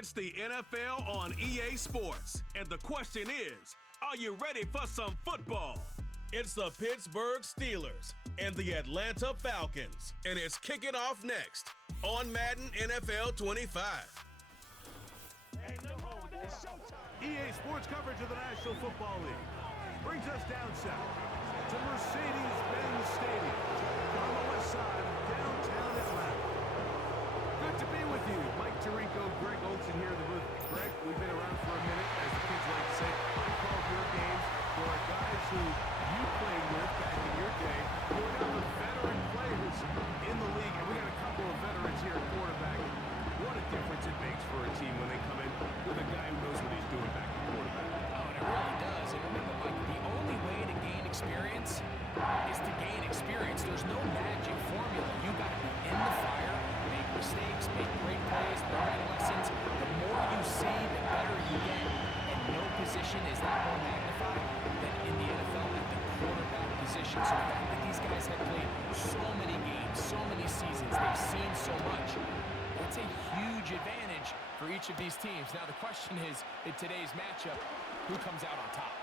It's the NFL on EA Sports. And the question is, are you ready for some football? It's the Pittsburgh Steelers and the Atlanta Falcons. And it's kicking off next on Madden NFL 25. EA Sports coverage of the National Football League brings us down south to Mercedes-Benz Stadium on the west side of downtown Atlanta. Good to be with you. Mike Tirico, Greg Olson here in the booth. Greg, we've been around for a minute, as the kids like to say. I called your games. There are guys who you played with back in your day who are now the veteran players in the league, and we got a couple of veterans here at quarterback. What a difference it makes for a team when they come in with a guy who knows what he's doing back at quarterback. Oh, and it really does. And remember, Mike, the only way to gain experience is to gain experience. There's no magic formula. You got to be in the fire, make mistakes, make great plays, learn lessons. The more you see, the better you get. And no position is that more magnified than in the NFL at the quarterback position. So the fact that these guys have played so many games, so many seasons, they've seen so much, that's a huge advantage for each of these teams. Now the question is, in today's matchup, who comes out on top?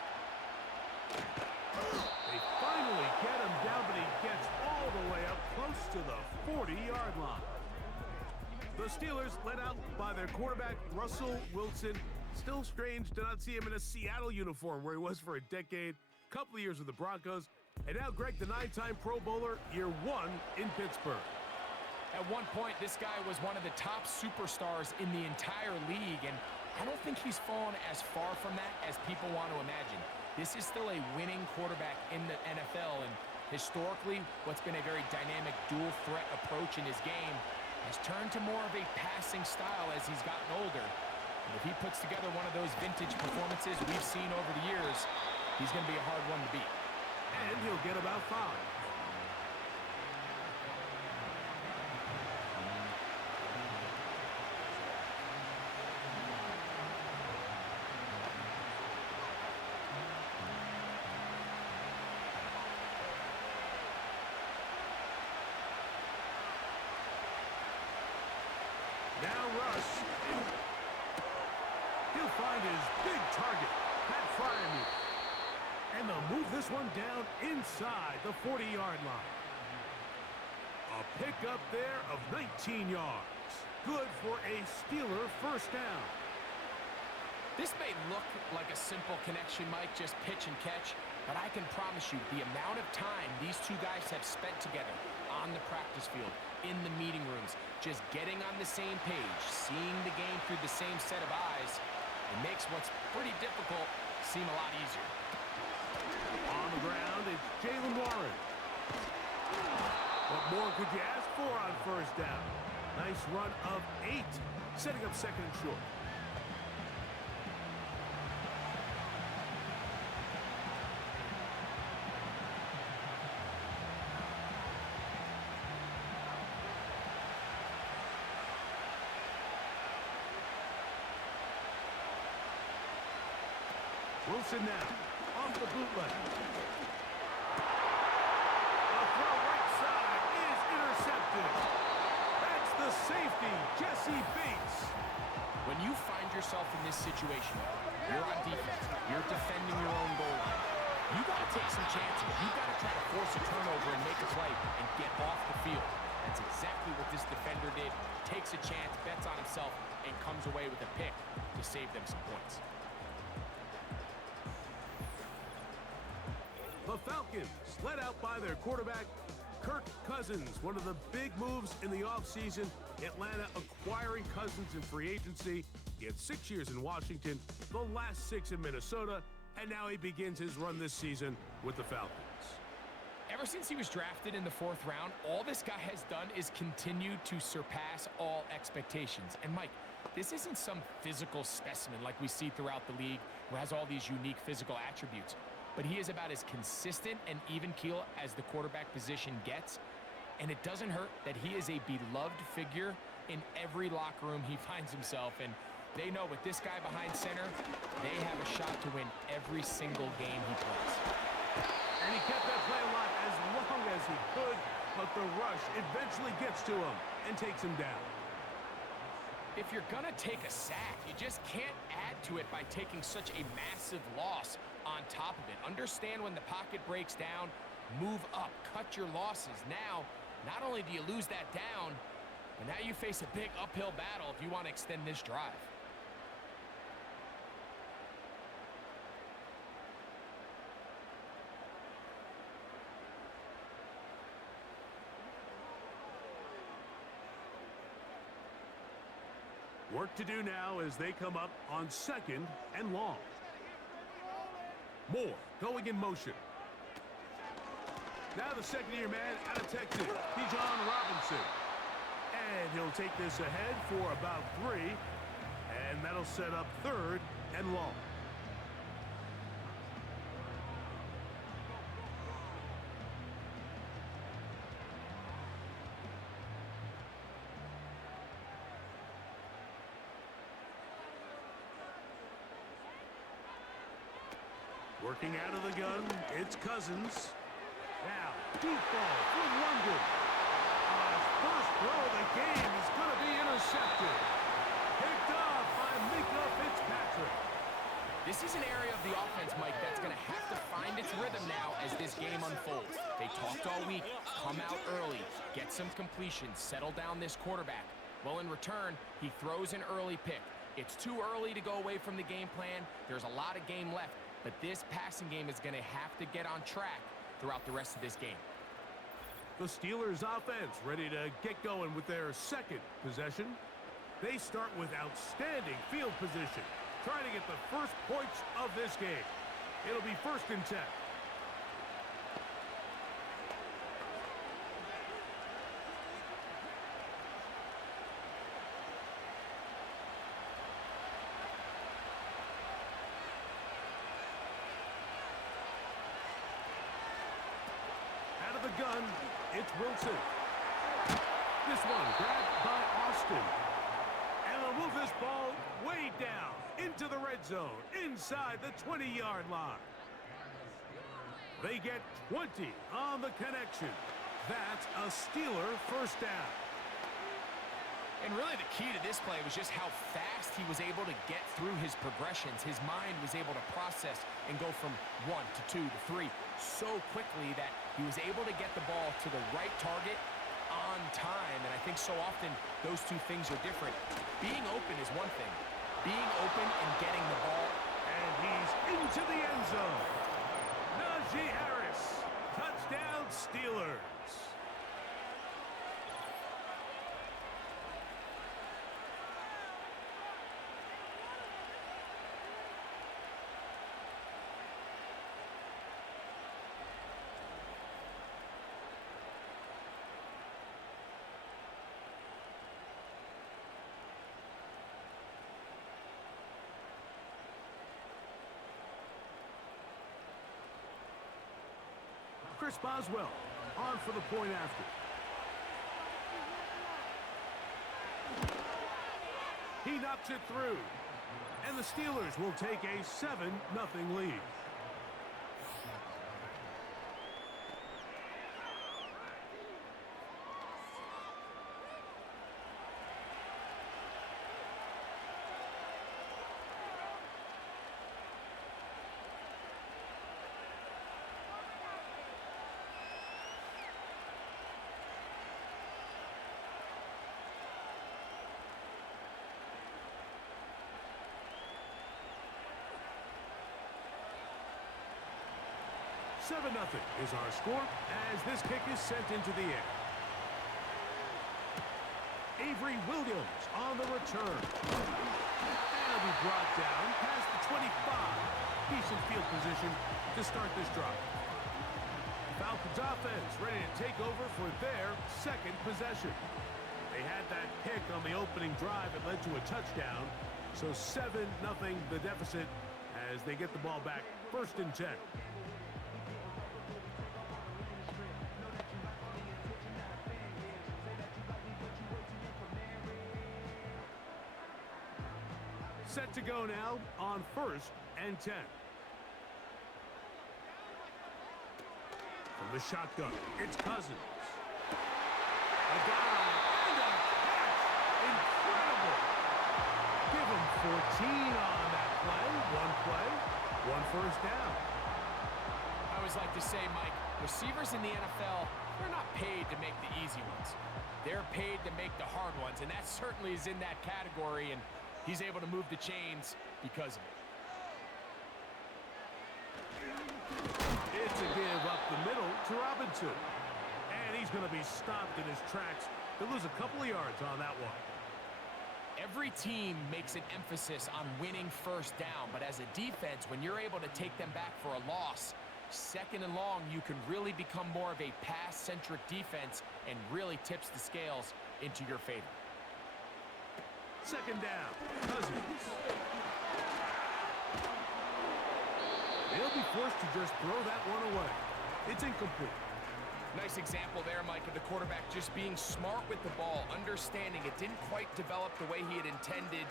They finally get him down, but he gets all the way up close to the 40-yard line. The Steelers led out by their quarterback, Russell Wilson. Still strange to not see him in a Seattle uniform where he was for a decade, couple of years with the Broncos. And now Greg, the 9-time Pro Bowler, year 1 in Pittsburgh. At one point, this guy was one of the top superstars in the entire league, and I don't think he's fallen as far from that as people want to imagine. This is still a winning quarterback in the NFL, and historically, what's been a very dynamic dual-threat approach in his game has turned to more of a passing style as he's gotten older. And if he puts together one of those vintage performances we've seen over the years, he's going to be a hard one to beat. And he'll get about 5. Now Russ. He'll find his big target, Pat Fryermuth. And they'll move this one down inside the 40-yard line. A pickup there of 19 yards. Good for a Steeler first down. This may look like a simple connection, Mike, just pitch and catch, but I can promise you the amount of time these two guys have spent together on the practice field, in the meeting rooms, just getting on the same page, seeing the game through the same set of eyes, it makes what's pretty difficult seem a lot easier. On the ground, it's Jaylen Warren. What more could you ask for on first down? Nice run of 8, setting up second and short. Wilson now, off the bootleg. A throw right side is intercepted. That's the safety, Jesse Bates. When you find yourself in this situation, you're on defense, you're defending your own goal line, you got to take some chances. You got to try to force a turnover and make a play and get off the field. That's exactly what this defender did. Takes a chance, bets on himself, and comes away with a pick to save them some points. The Falcons, led out by their quarterback, Kirk Cousins. One of the big moves in the offseason, Atlanta acquiring Cousins in free agency. He had 6 years in Washington, the last 6 in Minnesota, and now he begins his run this season with the Falcons. Ever since he was drafted in the 4th round, all this guy has done is continue to surpass all expectations. And Mike, this isn't some physical specimen like we see throughout the league who has all these unique physical attributes. But he is about as consistent and even keel as the quarterback position gets. And it doesn't hurt that he is a beloved figure in every locker room he finds himself in. They know with this guy behind center, they have a shot to win every single game he plays. And he kept that play alive as long as he could, but the rush eventually gets to him and takes him down. If you're going to take a sack, you just can't add to it by taking such a massive loss on top of it. Understand when the pocket breaks down, move up, cut your losses. Now, not only do you lose that down, but now you face a big uphill battle if you want to extend this drive. Work to do now as they come up on 2nd and long. Moore going in motion. Now the second-year man out of Texas, Bijan Robinson. And he'll take this ahead for about 3. And that'll set up 3rd and long. Working out of the gun, it's Cousins. Now, deep ball from London. First throw of the game is going to be intercepted. Picked off by Mika Fitzpatrick. This is an area of the offense, Mike, that's going to have to find its rhythm now as this game unfolds. They talked all week, come out early, get some completions, settle down this quarterback. Well, in return, he throws an early pick. It's too early to go away from the game plan. There's a lot of game left. But this passing game is going to have to get on track throughout the rest of this game. The Steelers offense ready to get going with their 2nd possession. They start with outstanding field position, trying to get the first points of this game. It'll be 1st and 10. Gun, it's Wilson. This one grabbed by Austin. And they'll move this ball way down into the red zone, inside the 20-yard line. They get 20 on the connection. That's a Steeler first down. And really the key to this play was just how fast he was able to get through his progressions. His mind was able to process and go from 1 to 2 to 3 so quickly that he was able to get the ball to the right target on time. And I think so often those two things are different. Being open is one thing. Being open and getting the ball. And he's into the end zone. Najee Harris. Touchdown Steelers. Chris Boswell on for the point after. He knocks it through. And the Steelers will take a 7-0 lead. Seven 7-0 is our score as this kick is sent into the air. Avery Williams on the return. And it'll be brought down past the 25. Decent field position to start this drive. Falcons offense ready to take over for their 2nd possession. They had that pick on the opening drive that led to a touchdown. So 7-0 the deficit as they get the ball back 1st and 10. Set to go now on 1st and 10. From the shotgun, it's Cousins. A guy and a catch. Incredible. on that play. One play, one first down. I always like to say, Mike, receivers in the NFL, they're not paid to make the easy ones. They're paid to make the hard ones, and that certainly is in that category, and he's able to move the chains because of it. It's a give up the middle to Robinson. And he's going to be stopped in his tracks. He'll lose a couple of yards on that one. Every team makes an emphasis on winning first down, but as a defense, when you're able to take them back for a loss, second and long, you can really become more of a pass-centric defense and really tips the scales into your favor. Second down, Cousins. He'll be forced to just throw that one away. It's incomplete. Nice example there, Mike, of the quarterback just being smart with the ball, understanding it didn't quite develop the way he had intended.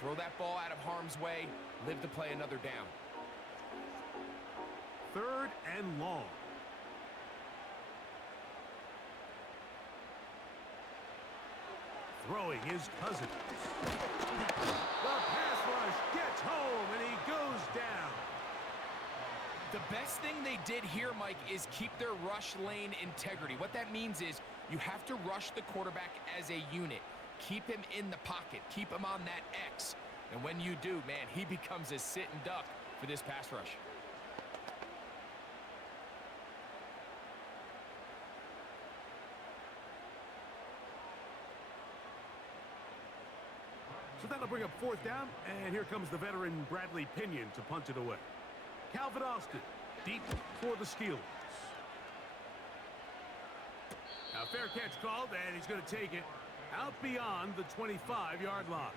Throw that ball out of harm's way, live to play another down. Third and long. Throwing is Cousins. The pass rush gets home, and he goes down. The best thing they did here, Mike, is keep their rush lane integrity. What that means is you have to rush the quarterback as a unit. Keep him in the pocket. Keep him on that X. And when you do, man, he becomes a sit and duck for this pass rush. So that'll bring up fourth down, and here comes the veteran Bradley Pinion to punt it away. Calvin Austin, deep for the Steelers. Now, fair catch called, and he's going to take it out beyond the 25-yard line.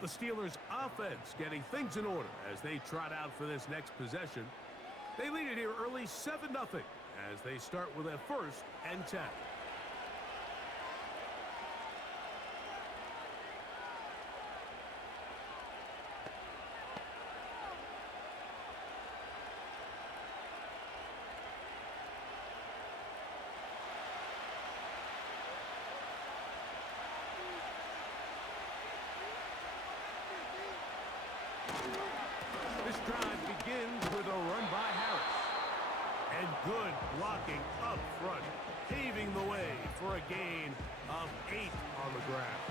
The Steelers' offense getting things in order as they trot out for this next possession. They lead it here early 7-0 as they start with a 1st and 10. This drive begins with a run by Harris. And good blocking up front, paving the way for a gain of 8 on the ground.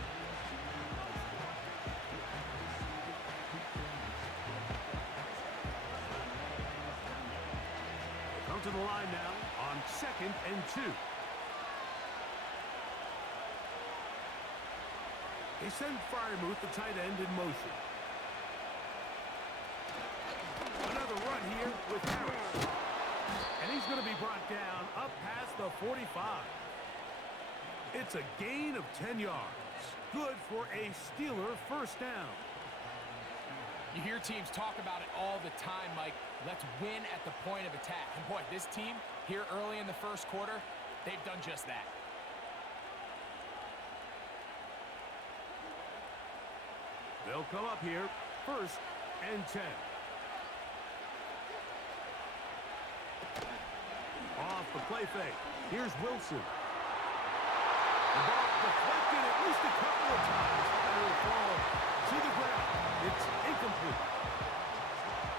Come to the line now on 2nd and 2. They send Freiermuth, the tight end, in motion. Another run here with Harris. And he's going to be brought down up past the 45. It's a gain of 10 yards. Good for a Steeler first down. You hear teams talk about it all the time, Mike. Let's win at the point of attack. And boy, this team here early in the first quarter, they've done just that. They'll come up here, 1st and 10. Off the play fake. Here's Wilson. The ball deflected at least a couple of times. And it will fall to the ground. It's incomplete.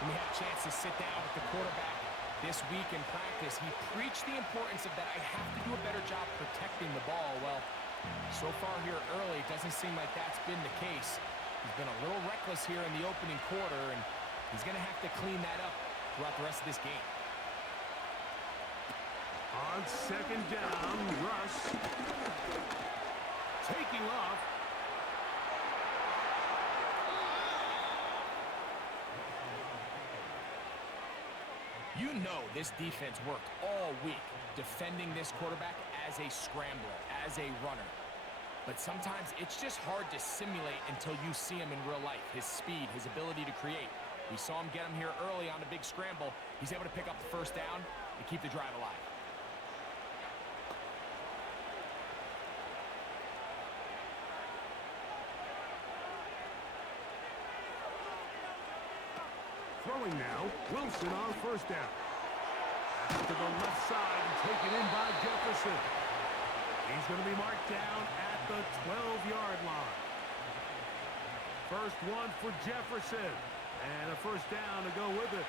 When we had a chance to sit down with the quarterback this week in practice, he preached the importance of that I have to do a better job protecting the ball. Well, so far here early, it doesn't seem like that's been the case. He's been a little reckless here in the opening quarter, and he's going to have to clean that up throughout the rest of this game. On 2nd down, Russ taking off. You know this defense worked all week defending this quarterback as a scrambler, as a runner. But sometimes it's just hard to simulate until you see him in real life. His speed, his ability to create. We saw him get him here early on a big scramble. He's able to pick up the first down and keep the drive alive. Throwing now, Wilson on 1st down. Back to the left side and taken in by Jefferson. He's going to be marked down at the 12-yard line. First one for Jefferson. And a first down to go with it.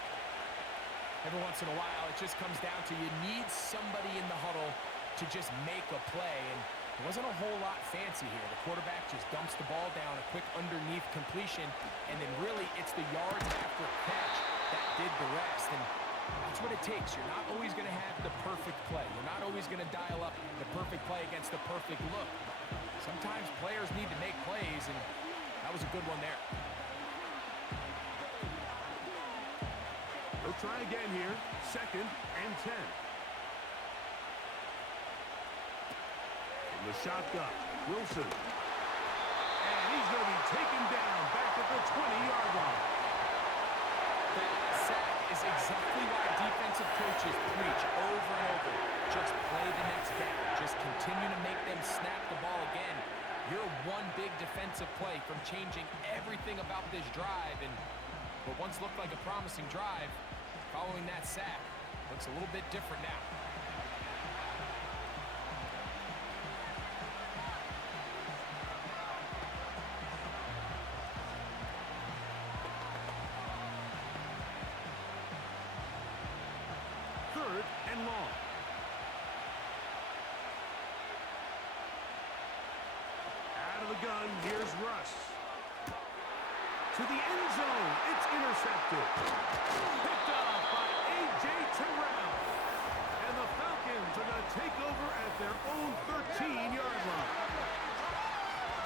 Every once in a while, it just comes down to you need somebody in the huddle to just make a play. And it wasn't a whole lot fancy here. The quarterback just dumps the ball down, a quick underneath completion, and then really it's the yards after catch that did the rest. And that's what it takes. You're not always going to have the perfect play. You're not always going to dial up the perfect play against the perfect look. Sometimes players need to make plays, and that was a good one there. We'll try again here. 2nd and 10. In the shotgun, Wilson. And he's going to be taken down back at the 20-yard line. That sack is exactly why defensive coaches preach over and over. Just play the next down. Just continue to make them snap the ball again. You're one big defensive play from changing everything about this drive. And what once looked like a promising drive, following that sack, looks a little bit different now. Third and long. Out of the gun, here's Russ. To the end zone, it's intercepted. Picked off by A.J. Terrell. And the Falcons are going to take over at their own 13-yard line.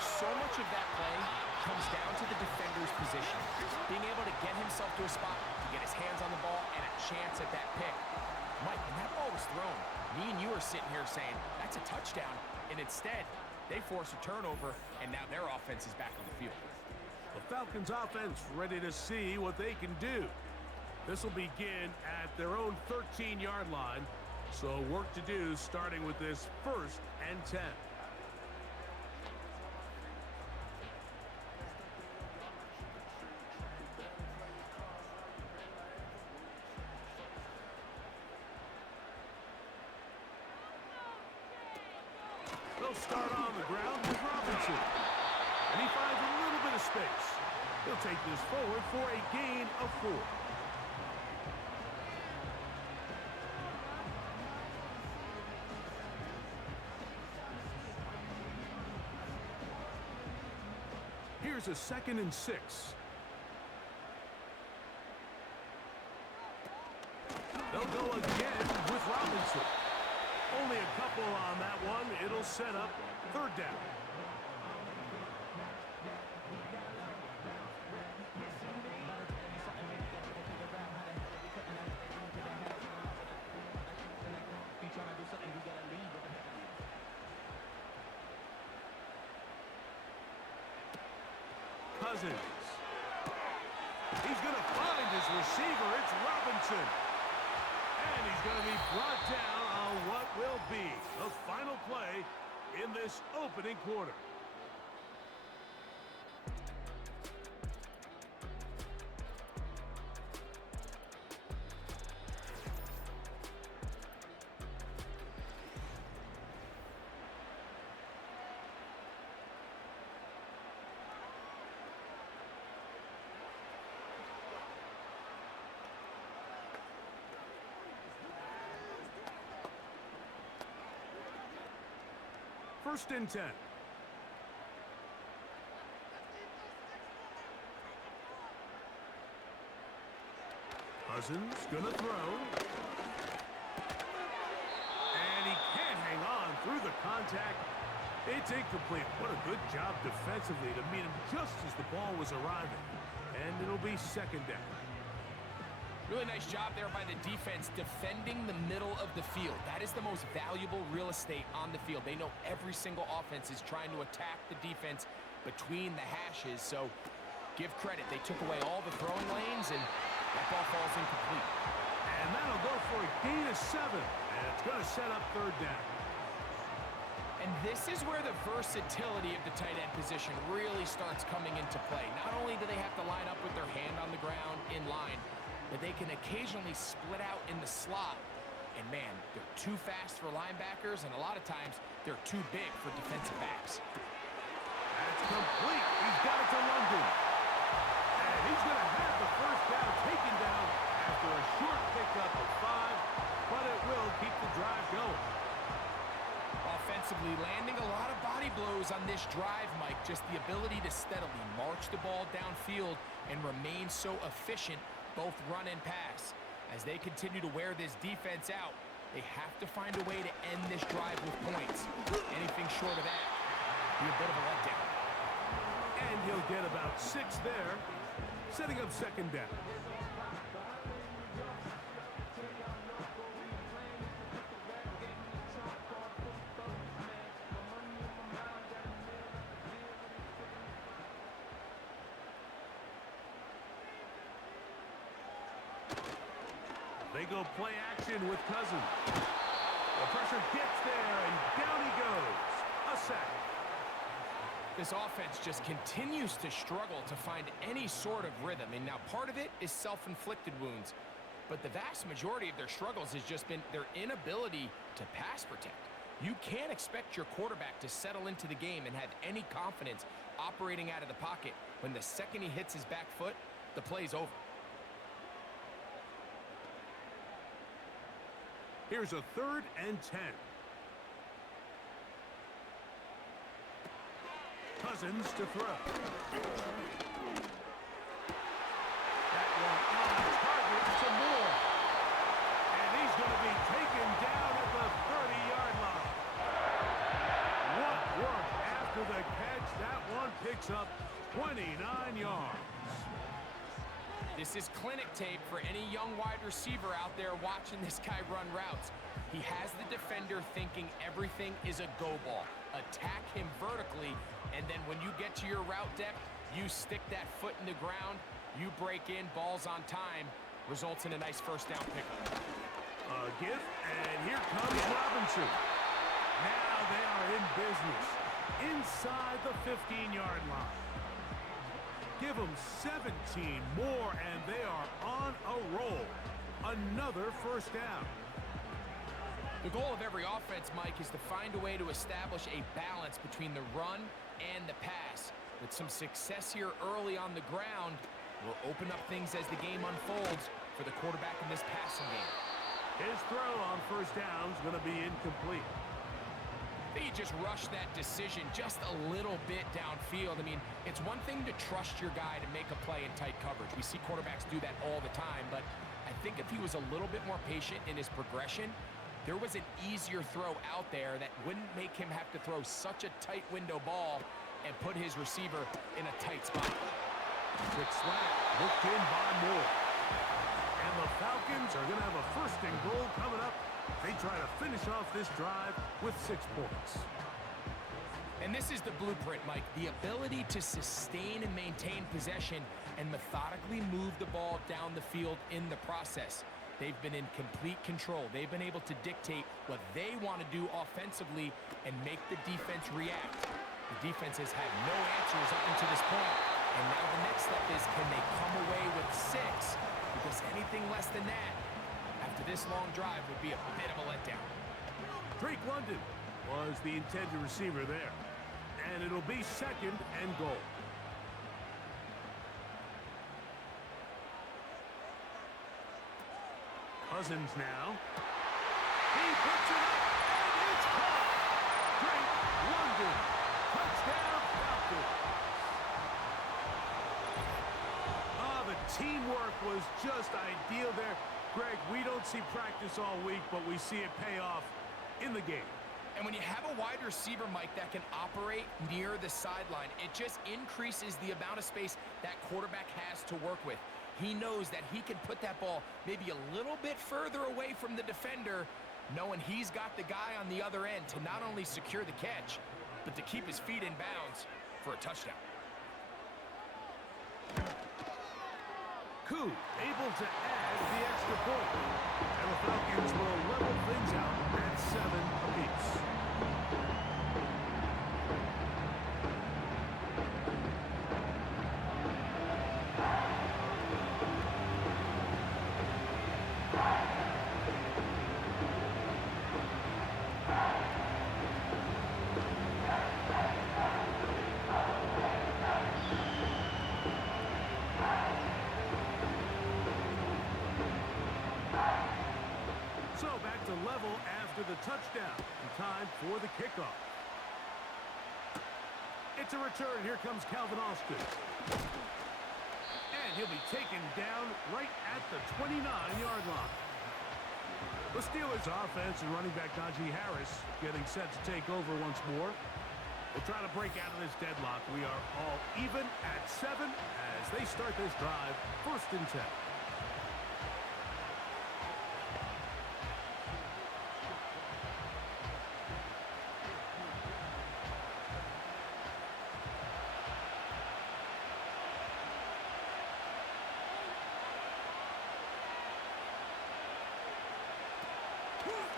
So much of that play comes down to the defender's position. Being able to get himself to a spot, to get his hands on the ball, and a chance at that pick. Mike, when that ball was thrown, me and you are sitting here saying, that's a touchdown. And instead, they force a turnover, and now their offense is back on the field. The Falcons offense ready to see what they can do. This will begin at their own 13-yard line. So work to do starting with this 1st and 10. They'll start on the ground with Robinson. And he finds a little bit of space. He'll take this forward for a gain of 4. Here's a 2nd and 6. They'll go again with Robinson. Only a couple on that one. It'll set up 3rd down. Cousins. He's going to find his receiver. It's Robinson. And he's going to be brought down on what will be the final play in this opening quarter. First and 10. Cousins gonna throw. And he can't hang on through the contact. It's incomplete. What a good job defensively to meet him just as the ball was arriving. And it'll be 2nd down. Really nice job there by the defense defending the middle of the field. That is the most valuable real estate on the field. They know every single offense is trying to attack the defense between the hashes. So give credit. They took away all the throwing lanes, and that ball falls incomplete. And that'll go for a gain of 7. And it's going to set up 3rd down. And this is where the versatility of the tight end position really starts coming into play. Not only do they have to line up with their hand on the ground in line, but they can occasionally split out in the slot. And man, they're too fast for linebackers, and a lot of times they're too big for defensive backs. That's complete. He's got it to London. And he's going to have the first down taken down after a short pickup of 5, but it will keep the drive going. Offensively, landing a lot of body blows on this drive, Mike. Just the ability to steadily march the ball downfield and remain so efficient, both run and pass. As they continue to wear this defense out, they have to find a way to end this drive with points. Anything short of that be a bit of a letdown. And he'll get about 6 there, setting up second down. They go play action with Cousins. The pressure gets there, and down he goes. A sack. This offense just continues to struggle to find any sort of rhythm. And now part of it is self-inflicted wounds. But the vast majority of their struggles has just been their inability to pass protect. You can't expect your quarterback to settle into the game and have any confidence operating out of the pocket when the second he hits his back foot, the play's over. Here's a 3rd and 10. Cousins to throw. That one on target, some more. And he's going to be taken down at the 30-yard line. What work after the catch. That one picks up 29 yards. This is clinic tape for any young wide receiver out there watching this guy run routes. He has the defender thinking everything is a go ball. Attack him vertically, and then when you get to your route depth, you stick that foot in the ground, you break in, balls on time, results in a nice first down pickup. A gift, and here comes Robinson. Now they are in business inside the 15-yard line. Give them 17 more, and they are on a roll. Another first down. The goal of every offense, Mike, is to find a way to establish a balance between the run and the pass. With some success here early on the ground, will open up things as the game unfolds for the quarterback in this passing game. His throw on first down is going to be incomplete. They just rushed that decision just a little bit downfield. I mean, it's one thing to trust your guy to make a play in tight coverage. We see quarterbacks do that all the time, but I think if he was a little bit more patient in his progression, there was an easier throw out there that wouldn't make him have to throw such a tight window ball and put his receiver in a tight spot. Quick slap, looked in by Moore. And the Falcons are going to have a 1st and goal coming up. They try to finish off this drive with 6 points. And this is the blueprint, Mike. The ability to sustain and maintain possession and methodically move the ball down the field in the process. They've been in complete control. They've been able to dictate what they want to do offensively and make the defense react. The defense has had no answers up until this point. And now the next step is, can they come away with 6? Because anything less than that, after this long drive, would be a bit of a letdown. Drake London was the intended receiver there. And it'll be 2nd and goal. Cousins now. He puts it up, and it's caught. Drake London. Touchdown, Falcons. The teamwork was just ideal there. Greg, we don't see practice all week, but we see it pay off in the game. And when you have a wide receiver, Mike, that can operate near the sideline, it just increases the amount of space that quarterback has to work with. He knows that he can put that ball maybe a little bit further away from the defender, knowing he's got the guy on the other end to not only secure the catch, but to keep his feet in bounds for a touchdown. Koo able to add the extra point. And the Falcons will level things out at 7 apiece. after the touchdown. And time for the kickoff. It's a return. Here comes Calvin Austin. And he'll be taken down right at the 29-yard line. The Steelers' offense and running back Najee Harris getting set to take over once more. We'll try to break out of this deadlock. We are all even at 7 as they start this drive, 1st and 10.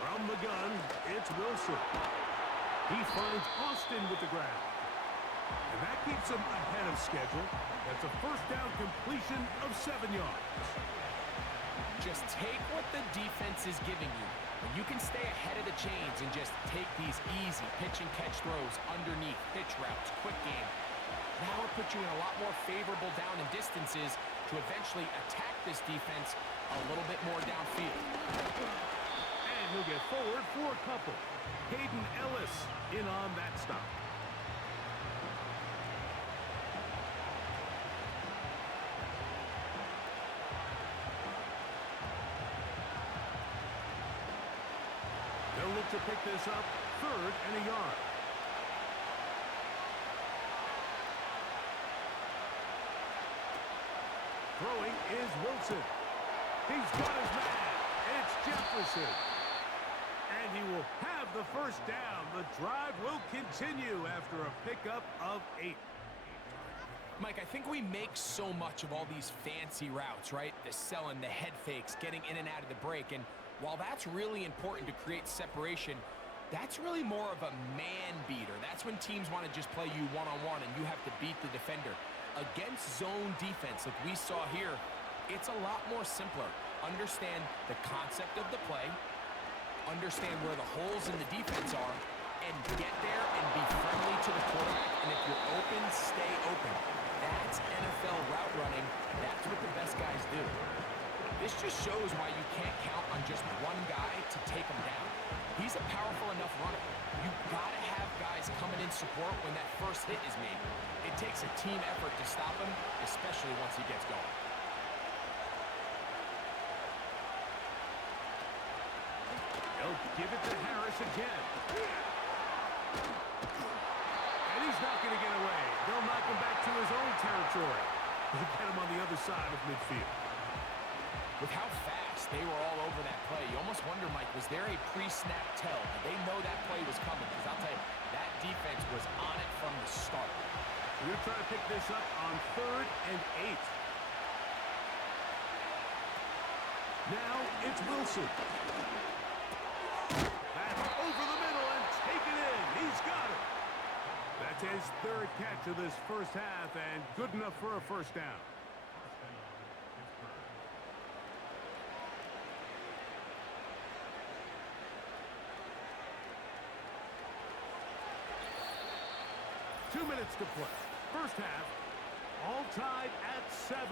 From the gun, it's Wilson. He finds Austin with the grab. And that keeps him ahead of schedule. That's a 1st down completion of 7 yards. Just take what the defense is giving you. When you can stay ahead of the chains and just take these easy pitch and catch throws underneath, pitch routes, quick game, that will put you in a lot more favorable down and distances to eventually attack this defense a little bit more downfield. And he'll get forward for a couple. Hayden Ellis in on that stop. They'll look to pick this up, 3rd and a yard. Throwing is Wilson. He's got his man. It's Jefferson. And he will have the 1st down. The drive will continue after a pickup of 8. Mike, I think we make so much of all these fancy routes, right? The selling, the head fakes, getting in and out of the break. And while that's really important to create separation, that's really more of a man beater. That's when teams want to just play you one-on-one and you have to beat the defender. Against zone defense like we saw here, it's a lot more simpler. Understand the concept of the play, understand where the holes in the defense are, and get there and be friendly to the quarterback. And if you're open, stay open. That's NFL route running. That's what the best guys do. This just shows why you can't count on just one guy to take him down. He's a powerful enough runner. You've got to have guys coming in support when that first hit is made. It takes a team effort to stop him, especially once he gets going. They'll give it to Harris again. And he's not going to get away. They'll knock him back to his own territory. They'll get him on the other side of midfield. With how fast they were all over that play, you almost wonder, Mike, was there a pre-snap tell? Did they know that play was coming? Because I'll tell you, that defense was on it from the start. We're going to try to pick this up on 3rd and 8. Now it's Wilson. That's over the middle and taken in. He's got it. That's his 3rd catch of this 1st half and good enough for a 1st down. Two minutes to play. 1st half, all tied at 7.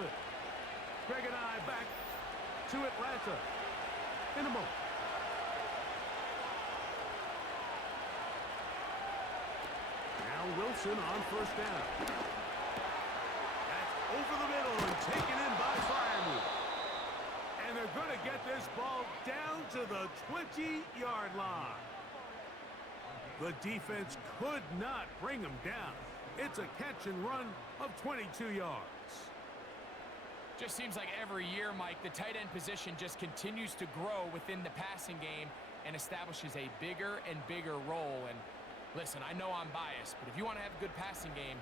Greg and I back to Atlanta in a moment. Now Wilson on 1st down. That's over the middle and taken in by Firemouth. And they're going to get this ball down to the 20-yard line. The defense could not bring him down. It's a catch and run of 22 yards. Just seems like every year, Mike, the tight end position just continues to grow within the passing game and establishes a bigger and bigger role. And listen, I know I'm biased, but if you want to have a good passing game,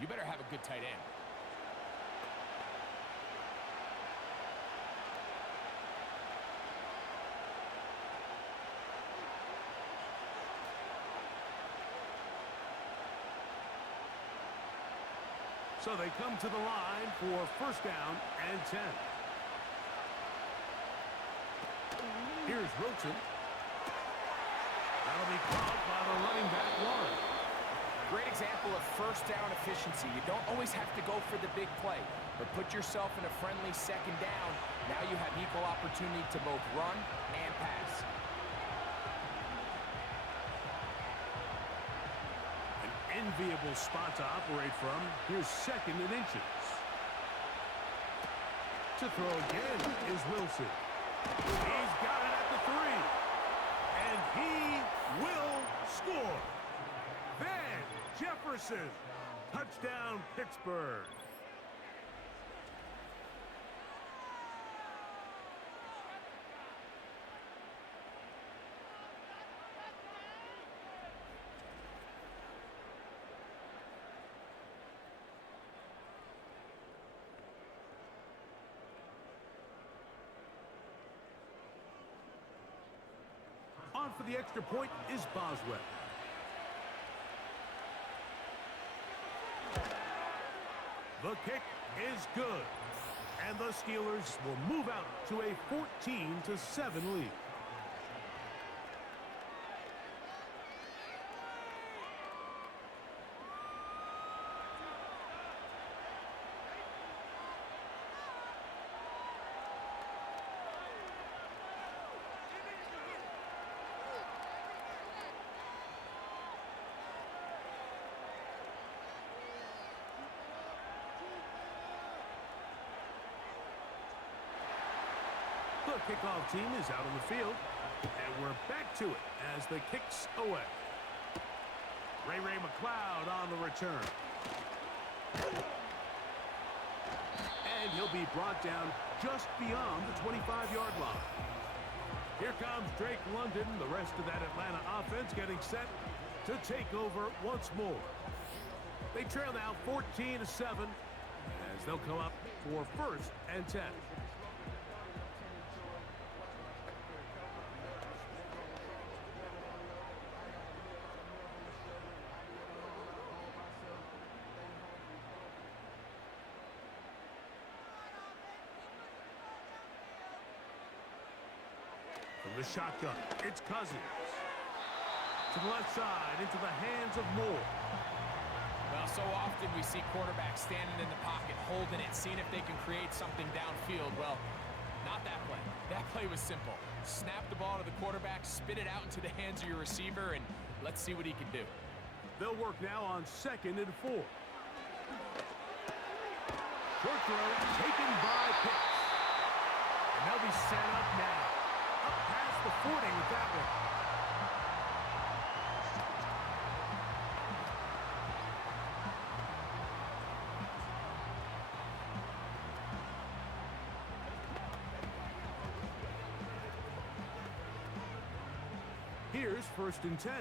you better have a good tight end. So they come to the line for 1st down and 10. Here's Wilson. That'll be caught by the running back, Warren. Great example of 1st down efficiency. You don't always have to go for the big play, but put yourself in a friendly 2nd down. Now you have equal opportunity to both run and pass. enviable spot to operate from. Here's 2nd and inches. To throw again is Wilson. He's got it at the 3. And he will score. Van Jefferson. Touchdown, Pittsburgh. On for the extra point is Boswell. The kick is good. And the Steelers will move out to a 14-7 lead. The kickoff team is out on the field, and we're back to it as the kick's away. Ray McLeod on the return. And he'll be brought down just beyond the 25-yard line. Here comes Drake London, the rest of that Atlanta offense getting set to take over once more. They trail now 14-7 as they'll come up for 1st and 10. From the shotgun, it's Cousins. To the left side, into the hands of Moore. Well, so often we see quarterbacks standing in the pocket, holding it, seeing if they can create something downfield. Well, not that play. That play was simple. Snap the ball to the quarterback, spit it out into the hands of your receiver, and let's see what he can do. They'll work now on 2nd and 4. Short throw taken by Pitts. And they'll be set up now. Up past the 40 with that one. Here's 1st and 10.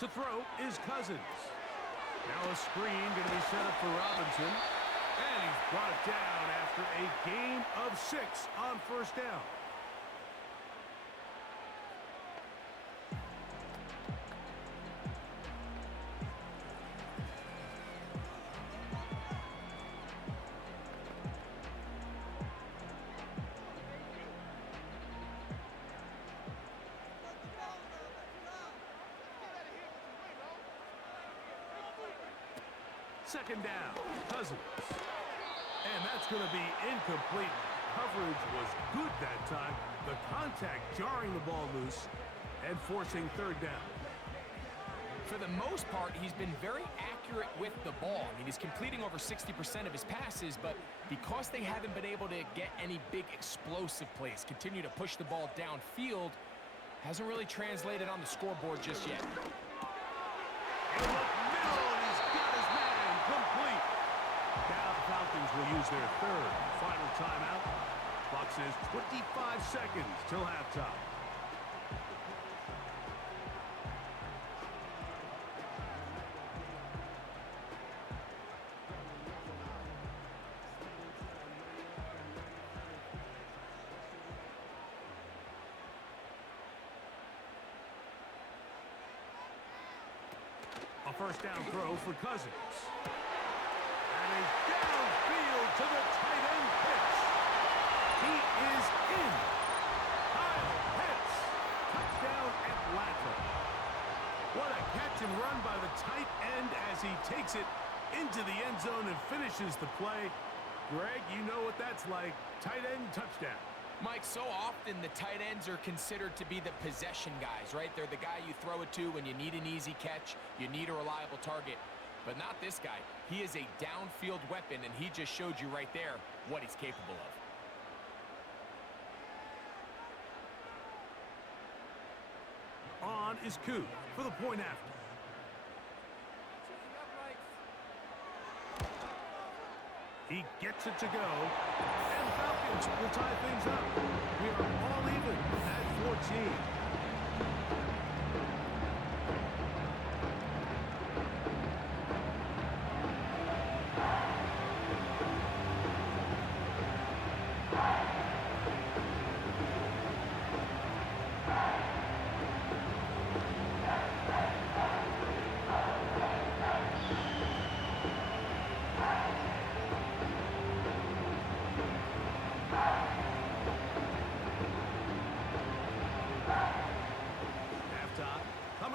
To throw is Cousins. Now a screen going to be set up for Robinson. And he's brought down after a gain of 6 on 1st down. Second down, Cousins. And that's going to be incomplete. Coverage was good that time. The contact jarring the ball loose and forcing 3rd down. For the most part, he's been very accurate with the ball. I mean, he's completing over 60% of his passes, but because they haven't been able to get any big explosive plays, continue to push the ball downfield, hasn't really translated on the scoreboard just yet. Now the Falcons will use their 3rd final timeout. Clock says 25 seconds till halftime. A 1st down throw for Cousins. And he's downfield to the tight end, Pitts. He is in. Kyle Pitts. Touchdown, Atlanta. What a catch and run by the tight end as he takes it into the end zone and finishes the play. Greg, you know what that's like. Tight end touchdown. Mike, so often the tight ends are considered to be the possession guys, right? They're the guy you throw it to when you need an easy catch, you need a reliable target. But not this guy. He is a downfield weapon, and he just showed you right there what he's capable of. On is Koo for the point after. He gets it to go, and Falcons will tie things up. We are all even at 14.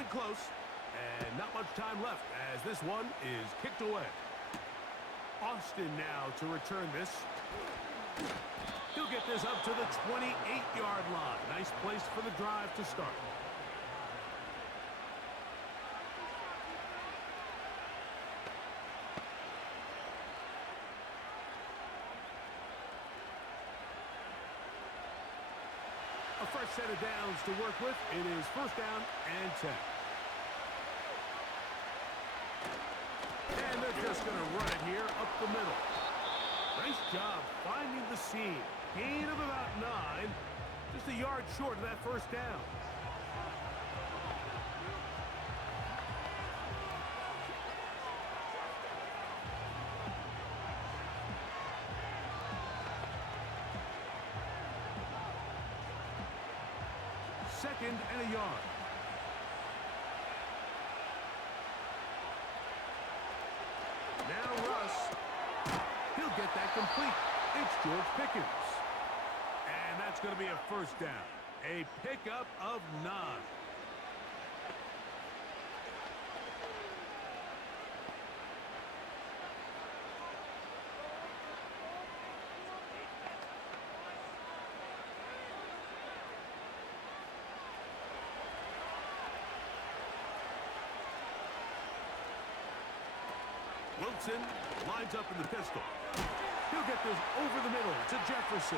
Close, and not much time left as this one is kicked away. Austin now to return this. He'll get this up to the 28-yard line. Nice place for the drive to start. A fresh set of downs to work with. It is first down and 10. And they're just going to run it here up the middle. Nice job finding the seam. Gain of about 9. Just a yard short of that first down. Second and a yard. Now Russ. He'll get that complete. It's George Pickens. And that's going to be a first down. A pickup of 9. Wilson lines up in the pistol. He'll get this over the middle to Jefferson.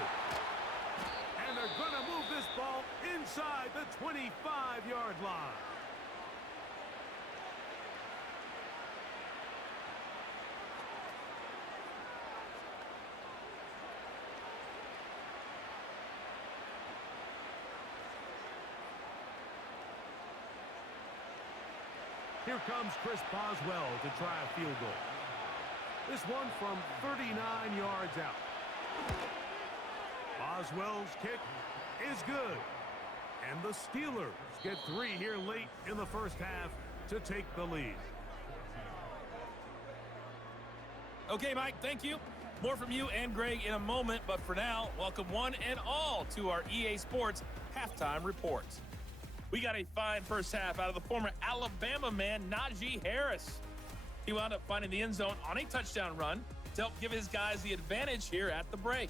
And they're going to move this ball inside the 25-yard line. Here comes Chris Boswell to try a field goal. This one from 39 yards out. Boswell's kick is good. And the Steelers get 3 here late in the first half to take the lead. Okay, Mike, thank you. More from you and Greg in a moment, but for now, welcome one and all to our EA Sports Halftime Reports. We got a fine first half out of the former Alabama man, Najee Harris. He wound up finding the end zone on a touchdown run to help give his guys the advantage here at the break.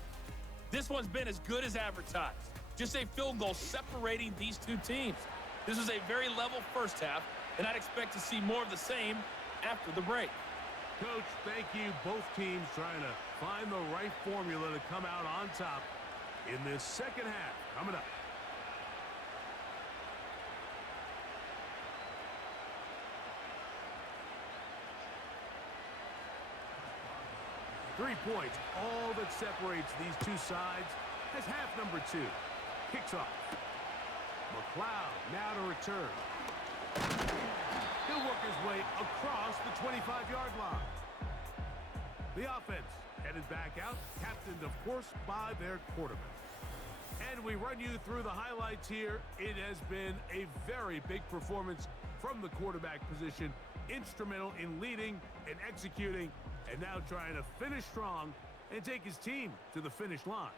This one's been as good as advertised. Just a field goal separating these two teams. This was a very level first half, and I'd expect to see more of the same after the break. Coach, thank you. Both teams trying to find the right formula to come out on top in this second half. Coming up. 3 points, all that separates these two sides, as half number 2 kicks off. McLeod now to return. He'll work his way across the 25-yard line. The offense headed back out, captained, of course, by their quarterback. And we run you through the highlights here. It has been a very big performance from the quarterback position, instrumental in leading and executing, and now trying to finish strong and take his team to the finish line.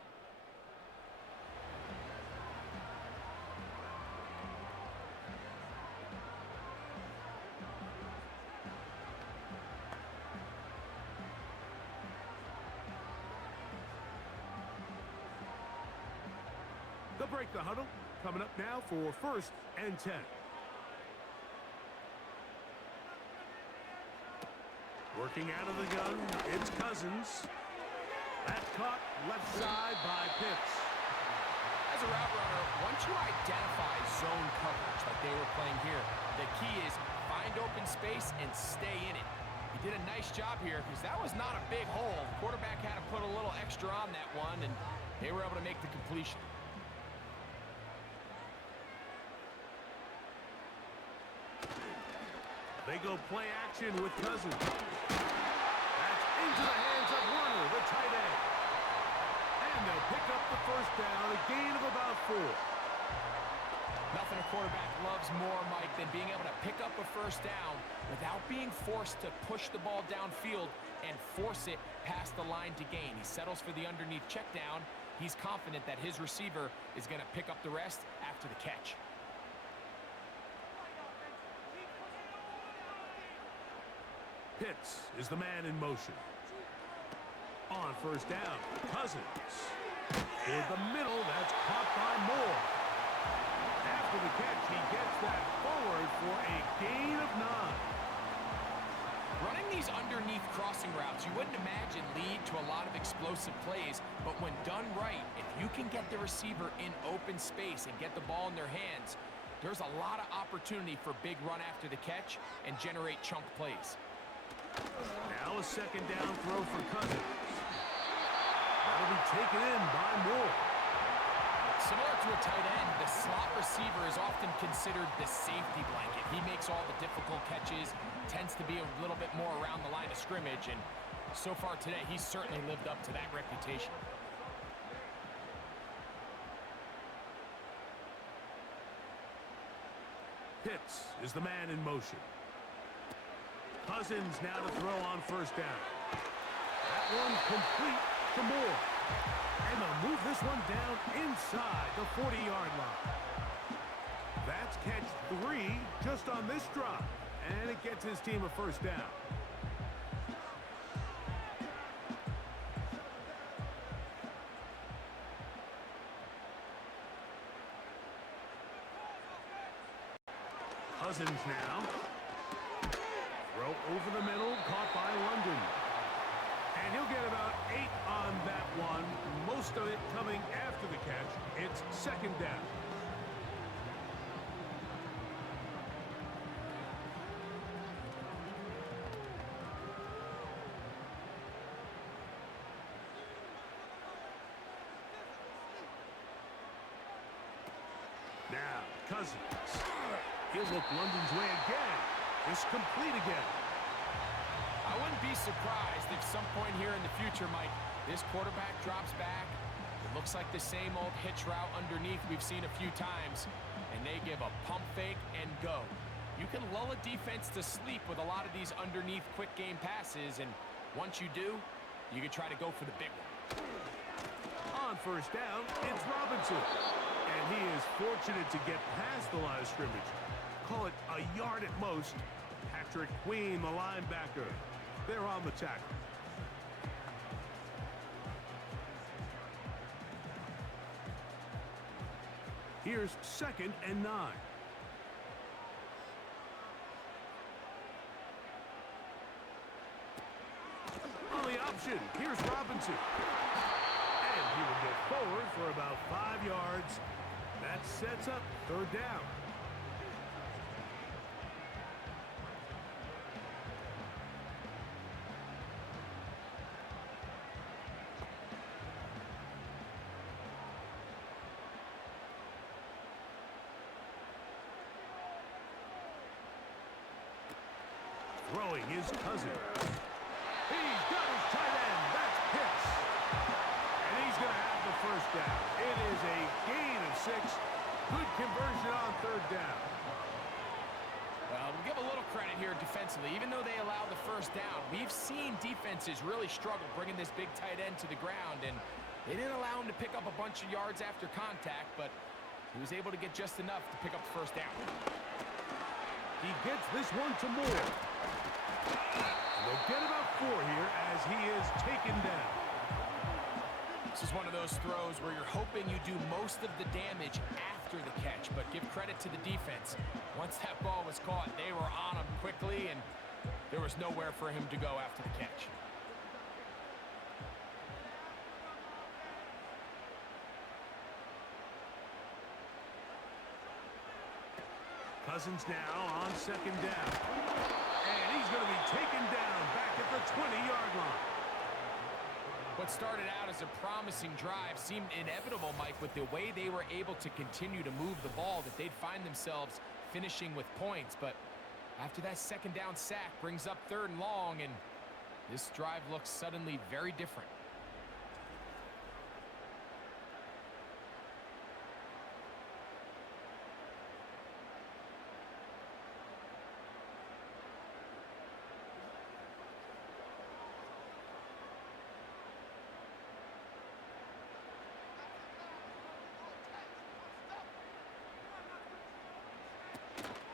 break the huddle. Coming up now for 1st and 10. Working out of the gun, it's Cousins. That's caught left side by Pitts. As a route runner, once you identify zone coverage like they were playing here, the key is find open space and stay in it. He did a nice job here because that was not a big hole. The quarterback had to put a little extra on that one, and they were able to make the completion. They go play action with Cousins. That's into the hands of Warner, the tight end. And they'll pick up the first down, a gain of about 4. Nothing a quarterback loves more, Mike, than being able to pick up a first down without being forced to push the ball downfield and force it past the line to gain. He settles for the underneath check down. He's confident that his receiver is going to pick up the rest after the catch. Pitts is the man in motion. On first down, Cousins. In the middle, that's caught by Moore. After the catch, he gets that forward for a gain of 9. Running these underneath crossing routes, you wouldn't imagine lead to a lot of explosive plays, but when done right, if you can get the receiver in open space and get the ball in their hands, there's a lot of opportunity for big run after the catch and generate chunk plays. Now a second down throw for Cousins. That'll be taken in by Moore. Similar to a tight end, the slot receiver is often considered the safety blanket. He makes all the difficult catches, tends to be a little bit more around the line of scrimmage, and so far today, he's certainly lived up to that reputation. Pitts is the man in motion. Cousins now to throw on first down. That one complete to Moore. And they'll move this one down inside the 40-yard line. That's catch 3 just on this drive. And it gets his team a first down. Cousins now. Throw over the middle, caught by London. And he'll get about 8 on that one. Most of it coming after the catch. It's second down. Now, Cousins. He'll look London's way again. It's complete again. I wouldn't be surprised if some point here in the future, Mike, this quarterback drops back. It looks like the same old hitch route underneath we've seen a few times, and they give a pump fake and go. You can lull a defense to sleep with a lot of these underneath quick game passes, and once you do, you can try to go for the big one. On first down, it's Robinson. And he is fortunate to get past the line of scrimmage. Call it a yard at most. Patrick Queen, the linebacker. They're on the tackle. Here's second and 9. On the option, here's Robinson. And he will get forward for about 5 yards. That sets up third down. Throwing his Cousins. He's got his tight end. That's Pitts. And he's going to have the first down. It is a gain of 6. Good conversion on third down. Well, we'll give a little credit here defensively. Even though they allow the first down, we've seen defenses really struggle bringing this big tight end to the ground, and they didn't allow him to pick up a bunch of yards after contact, but he was able to get just enough to pick up the first down. He gets this one to Moore. They'll get about 4 here as he is taken down. This is one of those throws where you're hoping you do most of the damage after the catch, but give credit to the defense. Once that ball was caught, they were on him quickly, and there was nowhere for him to go after the catch. Cousins now on second down. And he's going to be taken down back at the 20-yard line. What started out as a promising drive seemed inevitable, Mike, with the way they were able to continue to move the ball, that they'd find themselves finishing with points. But after that second down sack brings up 3rd and long, and this drive looks suddenly very different.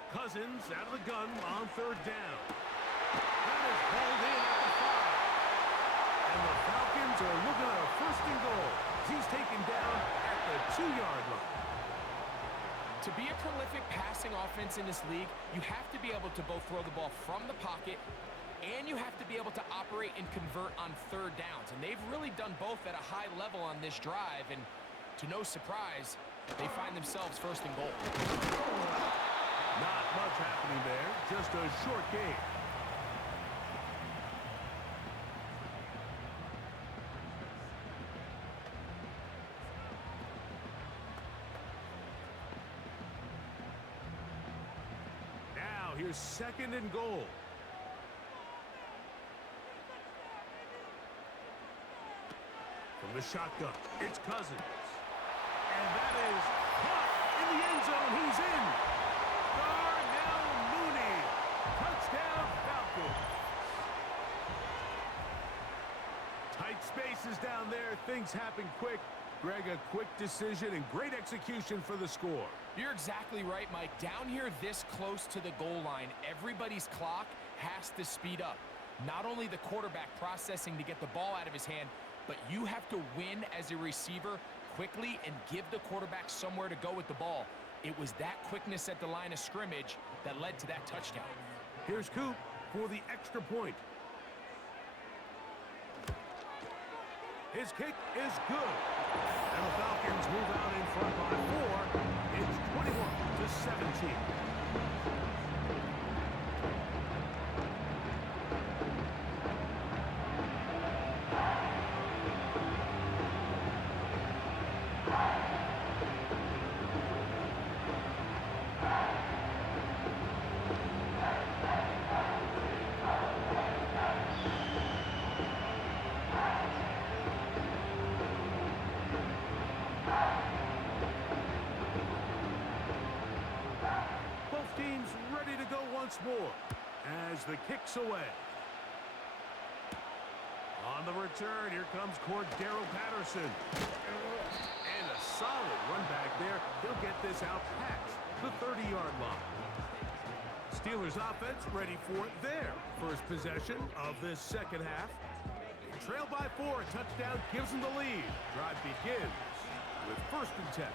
Cousins out of the gun on 3rd down. That is hauled in at the 5. And the Falcons are looking at a 1st and goal. He's taken down at the 2-yard line. To be a prolific passing offense in this league, you have to be able to both throw the ball from the pocket and you have to be able to operate and convert on 3rd downs. And they've really done both at a high level on this drive. And to no surprise, they find themselves 1st and goal. Not much happening there, just a short game. Now here's 2nd and goal. From the shotgun, it's Cousins. And that is caught in the end zone. He's in. Touchdown, Falcons. Tight spaces down there. Things happen quick. Greg, a quick decision and great execution for the score. You're exactly right, Mike. Down here this close to the goal line, everybody's clock has to speed up. Not only the quarterback processing to get the ball out of his hand, but you have to win as a receiver quickly and give the quarterback somewhere to go with the ball. It was that quickness at the line of scrimmage that led to that touchdown. Here's Coop for the extra point. His kick is good. And the Falcons move out in front by 4. It's 21-17. Once more as the kick's away. On the return, here comes Cordero Patterson. And a solid run back there. He'll get this out past the 30-yard line. Steelers offense ready for their first possession of this second half. Trailed by 4, touchdown gives them the lead. Drive begins with 1st and 10.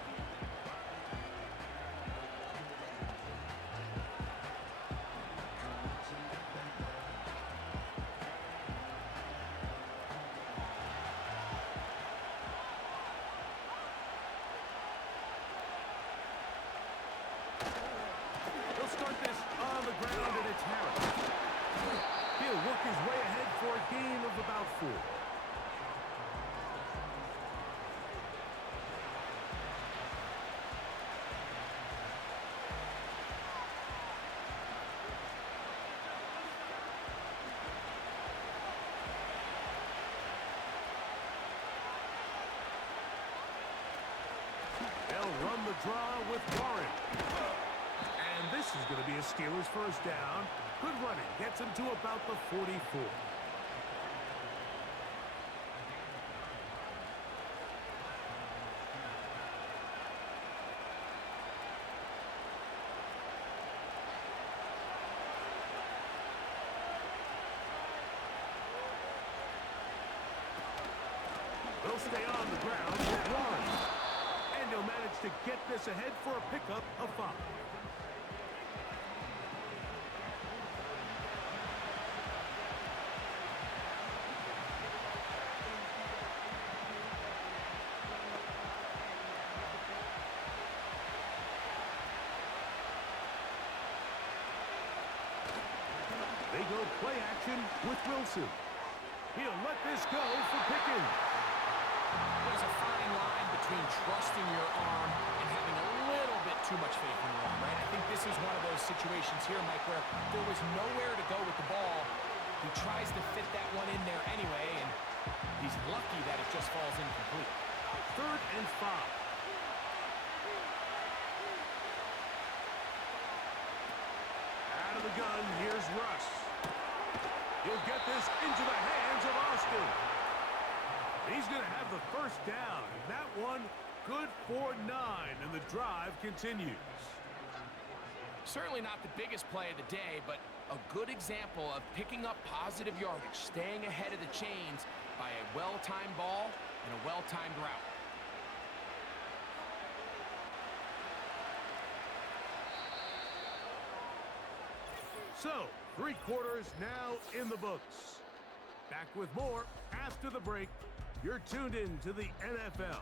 Start this on the ground, and it's Harris. He'll work his way ahead for a gain of about 4. They'll run the draw with Warren. This is going to be a Steelers 1st down. Good running. Gets him to about the 44. They'll stay on the ground with one. And he'll manage to get this ahead for a pickup of 5. They go play action with Wilson. He'll let this go for Pickens. There's a fine line between trusting your arm and having a little bit too much faith in your arm, right? I think this is one of those situations here, Mike, where there was nowhere to go with the ball. He tries to fit that one in there anyway, and he's lucky that it just falls incomplete. 3rd and 5. Out of the gun, here's Russ. He'll get this into the hands of Austin. He's going to have the first down. That one good for 9, and the drive continues. Certainly not the biggest play of the day, but a good example of picking up positive yardage, staying ahead of the chains by a well-timed ball and a well-timed route. So, 3 quarters now in the books. Back with more after the break. You're tuned in to the NFL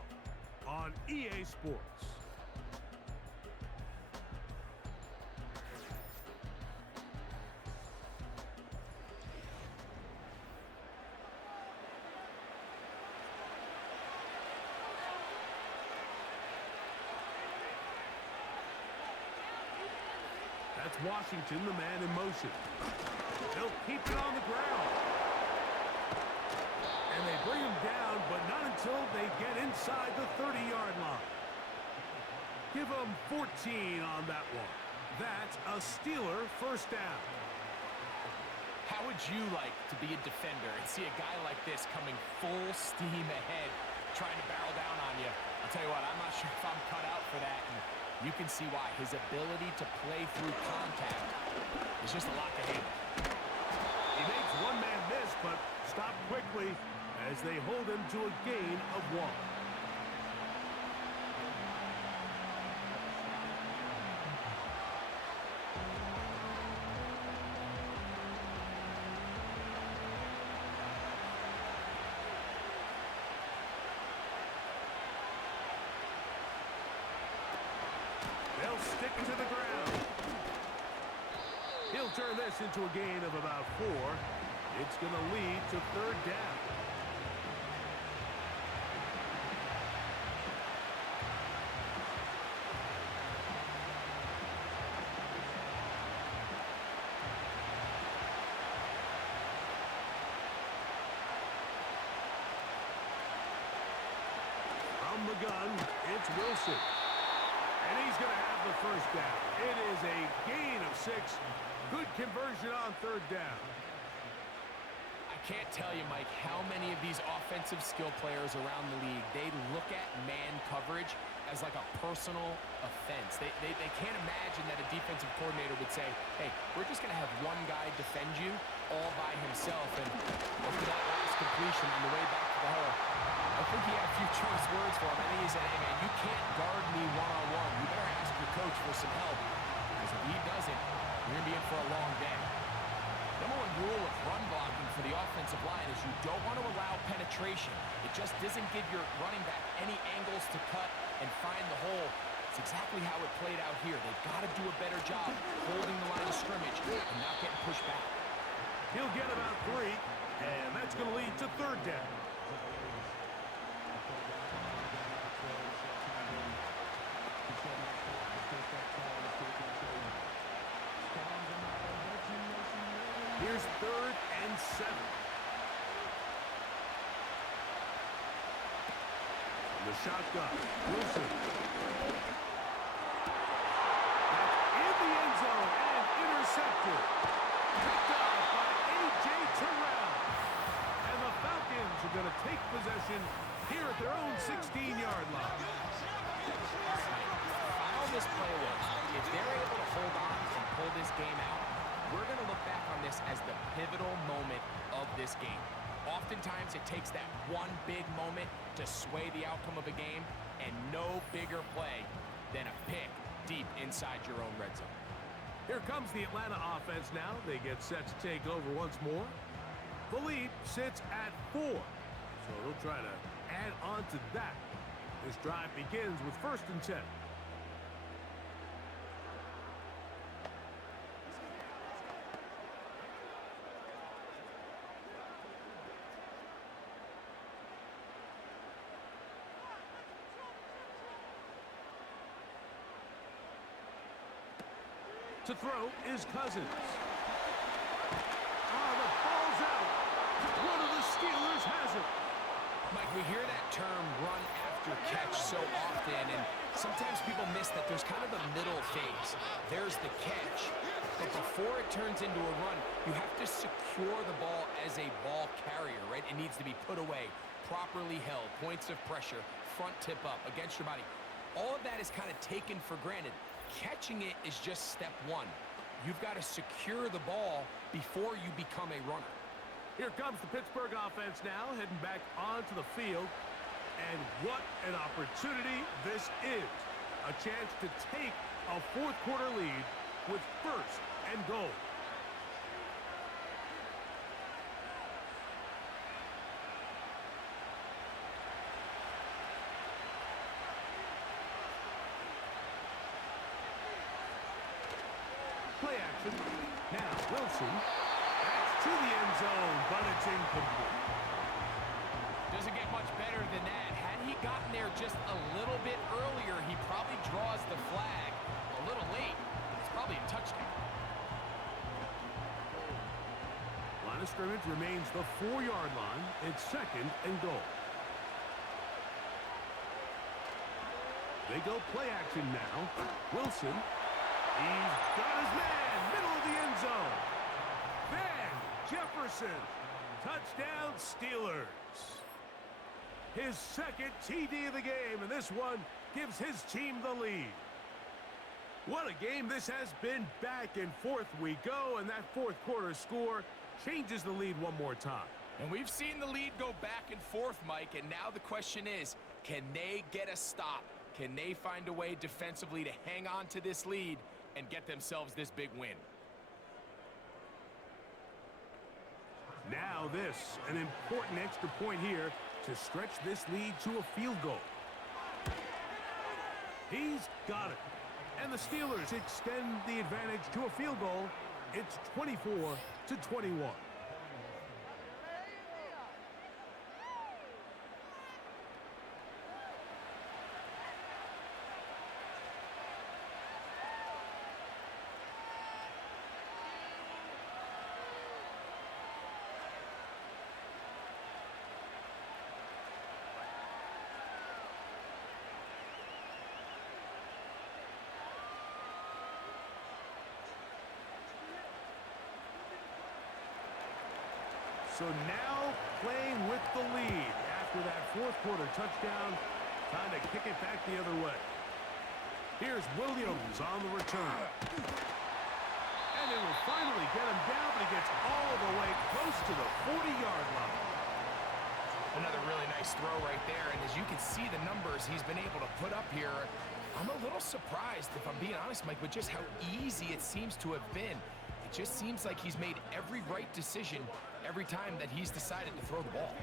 on EA Sports. That's Washington, the man in motion. They'll keep it on the ground. And they bring him down, but not until they get inside the 30-yard line. Give them 14 on that one. That's a Steeler first down. How would you like to be a defender and see a guy like this coming full steam ahead, trying to barrel down on you? I'll tell you what, I'm not sure if I'm cut out for that. And you can see why. His ability to play through contact is just a lot to handle. He makes one man miss, but stop quickly as they hold him to a gain of 1. They'll stick to the ground. He'll turn this into a gain of about 4. It's going to lead to 3rd down. From the gun, it's Wilson. And he's going to have the first down. It is a gain of 6. Good conversion on 3rd down. I can't tell you, Mike, how many of these offensive skill players around the league, they look at man coverage as like a personal offense. They can't imagine that a defensive coordinator would say, hey, we're just going to have one guy defend you all by himself. And after that last completion on the way back to the hole, I think he had a few choice words for him. I think he said, hey, man, you can't guard me one-on-one. You better ask your coach for some help. Because if he doesn't, you're going to be in for a long day. Number 1 rule of run blocking for the offensive line is you don't want to allow penetration. It just doesn't give your running back any angles to cut and find the hole. It's exactly how it played out here. They've got to do a better job holding the line of scrimmage and not getting pushed back. He'll get about 3, and that's going to lead to 3rd down. Here's 3rd and 7. The shotgun. Wilson. That's in the end zone and intercepted. Picked off by A.J. Terrell. And the Falcons are going to take possession here at their own 16-yard line. How this play was, if they're able to hold on and pull this game out, we're going to look back on this as the pivotal moment of this game. Oftentimes, it takes that one big moment to sway the outcome of a game, and no bigger play than a pick deep inside your own red zone. Here comes the Atlanta offense now. They get set to take over once more. The lead sits at 4, so they'll try to add on to that. This drive begins with 1st and 10. To throw is Cousins. The ball's out. One of the Steelers has it. Mike, we hear that term run after catch so often, and sometimes people miss that there's kind of a middle phase. There's the catch, but before it turns into a run, you have to secure the ball as a ball carrier, right? It needs to be put away, properly held, points of pressure, front tip up against your body. All of that is kind of taken for granted. Catching it is just step one. You've got to secure the ball before you become a runner. Here comes the Pittsburgh offense now, heading back onto the field. And what an opportunity this is. A chance to take a 4th quarter lead with 1st and goal. Play action. Now Wilson. That's to the end zone, but it's incomplete. Doesn't get much better than that. Had he gotten there just a little bit earlier, he probably draws the flag a little late. It's probably a touchdown. Line of scrimmage remains the 4-yard line. It's 2nd and goal. They go play action now. Wilson. He's got his man, middle of the end zone. Van Jefferson, touchdown Steelers. His 2nd TD of the game, and this one gives his team the lead. What a game this has been. Back and forth we go, and that 4th quarter score changes the lead one more time. And we've seen the lead go back and forth, Mike, and now the question is, can they get a stop? Can they find a way defensively to hang on to this lead and get themselves this big win? Now this, an important extra point here to stretch this lead to a field goal. He's got it. And the Steelers extend the advantage to a field goal. It's 24-21. So now playing with the lead after that 4th quarter touchdown, trying to kick it back the other way. Here's Williams on the return. And they will finally get him down, but he gets all the way close to the 40-yard line. Another really nice throw right there, and as you can see the numbers he's been able to put up here, I'm a little surprised, if I'm being honest, Mike, with just how easy it seems to have been. It just seems like he's made every right decision every time that he's decided to throw the ball.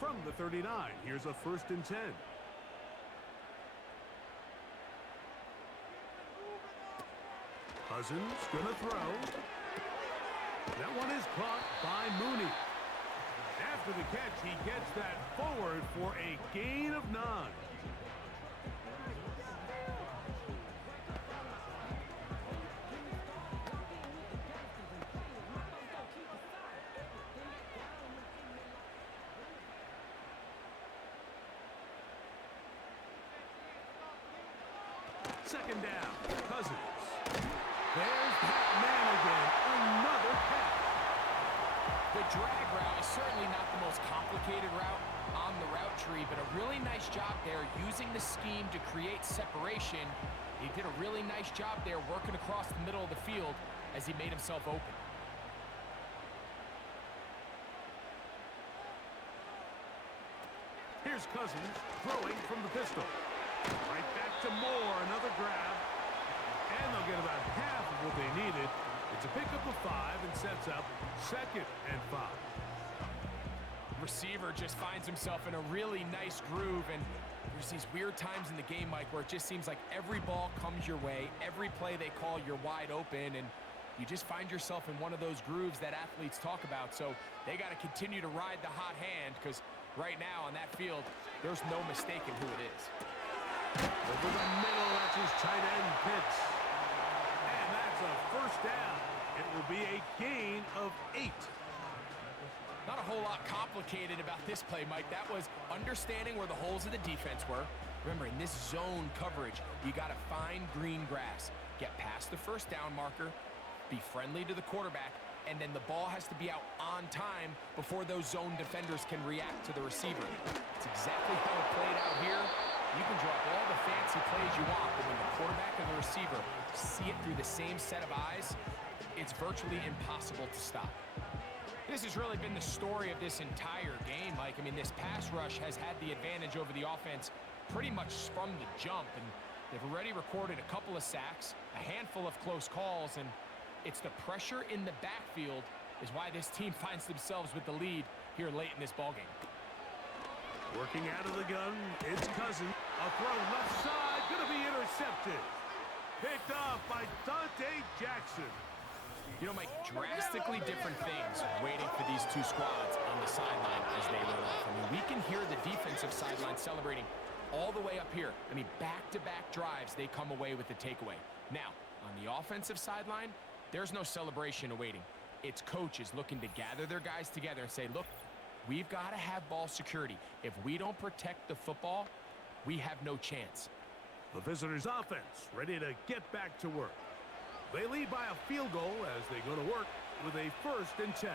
From the 39, here's a 1st and 10. Cousins gonna throw. That one is caught by Mooney. After the catch, he gets that forward for a gain of 9. Second down, Cousins. There's that man again, another catch. The drag route is certainly not the most complicated route on the route tree, but a really nice job there using the scheme to create separation. He did a really nice job there working across the middle of the field as he made himself open. Here's Cousins throwing from the pistol. Right back to Moore, another grab. And they'll get about half of what they needed. It's a pickup of 5 and sets up 2nd and 5. Receiver just finds himself in a really nice groove, and there's these weird times in the game, Mike, where it just seems like every ball comes your way, every play they call, you're wide open, and you just find yourself in one of those grooves that athletes talk about. So they got to continue to ride the hot hand, because right now on that field, there's no mistaking who it is. Over the middle, that's his tight end, Pitts. And that's a first down. It will be a gain of 8. Not a whole lot complicated about this play, Mike. That was understanding where the holes of the defense were. Remember, in this zone coverage, you got to find green grass. Get past the first down marker, be friendly to the quarterback, and then the ball has to be out on time before those zone defenders can react to the receiver. It's exactly how it played out here. You can drop all the fancy plays you want, but when the quarterback and the receiver see it through the same set of eyes, it's virtually impossible to stop. This has really been the story of this entire game, Mike. I mean, this pass rush has had the advantage over the offense pretty much from the jump, and they've already recorded a couple of sacks, a handful of close calls, and it's the pressure in the backfield is why this team finds themselves with the lead here late in this ballgame. Working out of the gun, it's Cousins. A throw left side, gonna be intercepted. Picked off by Dante Jackson. You know, Mike, drastically different things waiting for these two squads on the sideline as they run off. I mean, we can hear the defensive sideline celebrating all the way up here. I mean, back-to-back drives, they come away with the takeaway. Now, on the offensive sideline, there's no celebration awaiting. It's coaches looking to gather their guys together and say, look, we've got to have ball security. If we don't protect the football, we have no chance. The visitors' offense ready to get back to work. They lead by a field goal as they go to work with a 1st and 10.